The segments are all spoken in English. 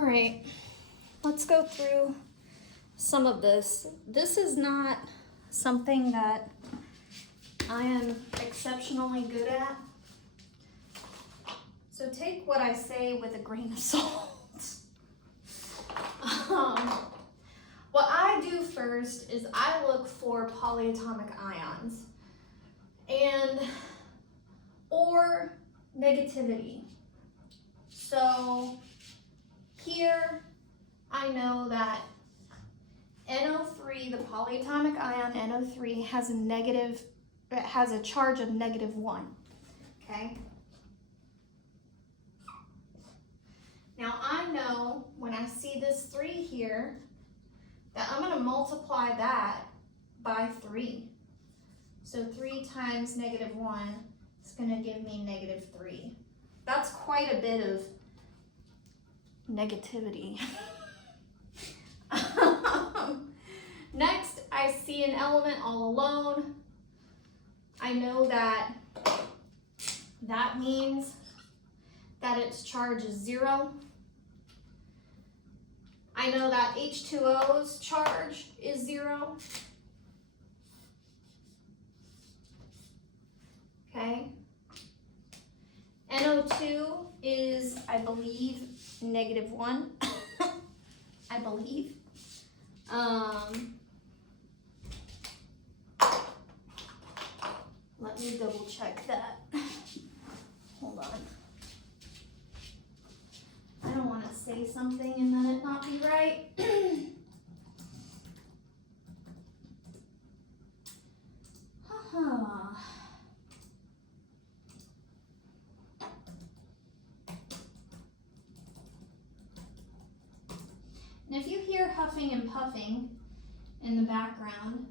All right, let's go through some of this. This is not something that I am exceptionally good at. So take what I say with a grain of salt. What I do first is I look for polyatomic ions or negativity. So here I know that NO3, the polyatomic ion NO3, has a charge of -1. Okay. Now I know when I see this 3 here that I'm going to multiply that by 3. So 3 times -1 is going to give me -3. That's quite a bit of negativity. Next, I see an element all alone. I know that means that its charge is 0. I know that H2O's charge is 0. Okay. NO2 is, I believe, -1. I believe. Let me double check that. Hold on. I don't want to say something and then it not be right. And if you hear huffing and puffing in the background,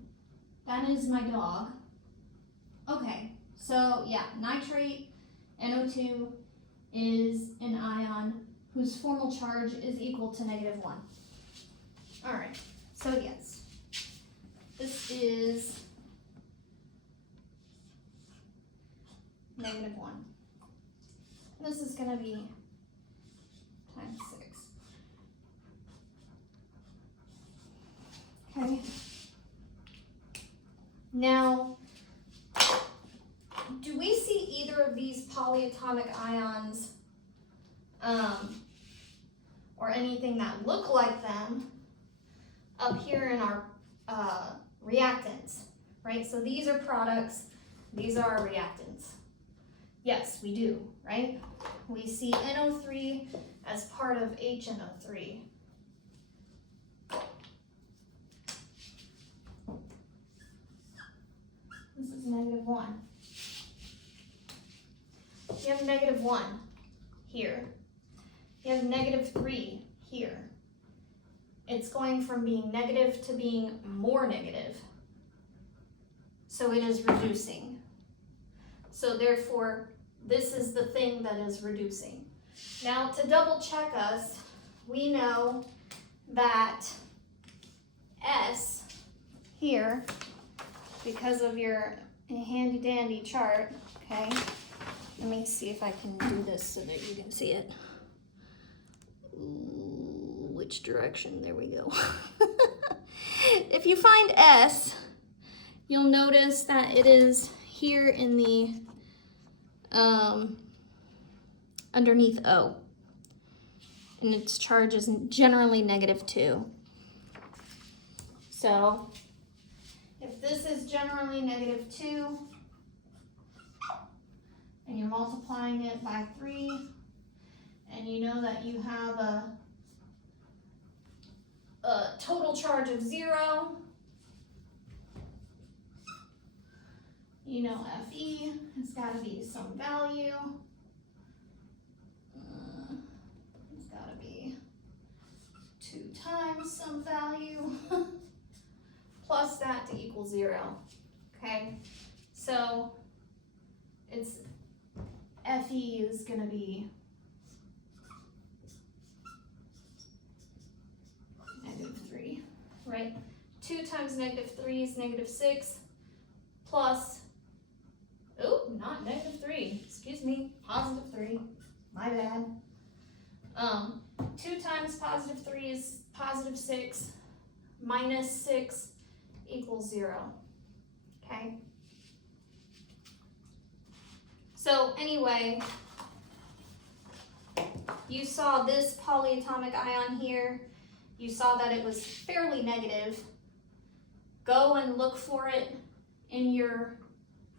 that is my dog. Okay, so yeah, nitrate, NO2, is an ion whose formal charge is equal to -1. All right, so yes, this is -1. This is going to be times 6. Okay. Now, do we see either of these polyatomic ions or anything that look like them up here in our reactants, right? So these are products, these are our reactants. Yes, we do, right? We see NO3 as part of HNO3. This is -1. You have -1 here. You have -3 here. It's going from being negative to being more negative. So it is reducing. So therefore, this is the thing that is reducing. Now to double check us, we know that S here, because of your handy dandy chart, okay? Let me see if I can do this so that you can see it. Ooh, which direction? There we go. If you find S, you'll notice that it is here in the underneath O. And its charge is generally -2. So if this is generally -2, and you're multiplying it by 3, and you know that you have a total charge of 0, you know Fe has got to be some value. It's got to be 2 times some value plus that to equal 0. Okay, so it's Fe is going to be -3, right? 2 times -3 is -6 plus, oh, not -3, excuse me, +3, my bad. 2 times positive 3 is positive 6, minus 6 equals 0, okay? So anyway, you saw this polyatomic ion here. You saw that it was fairly negative. Go and look for it in your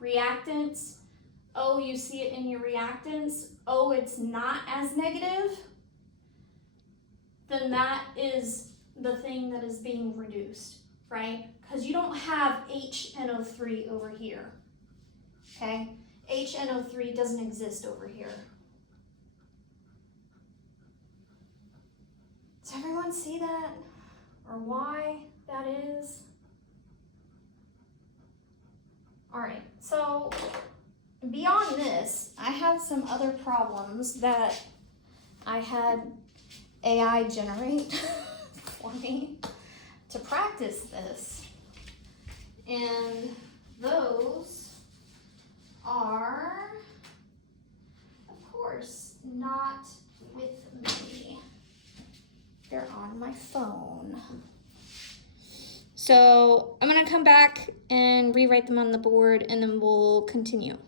reactants. Oh, you see it in your reactants. Oh, it's not as negative. Then that is the thing that is being reduced, right? Because you don't have HNO3 over here, okay? HNO3 doesn't exist over here. Does everyone see that? Or why that is? All right, so beyond this, I have some other problems that I had AI generate for me to practice this. And those are, of course, not with me. They're on my phone. So I'm gonna come back and rewrite them on the board and then we'll continue.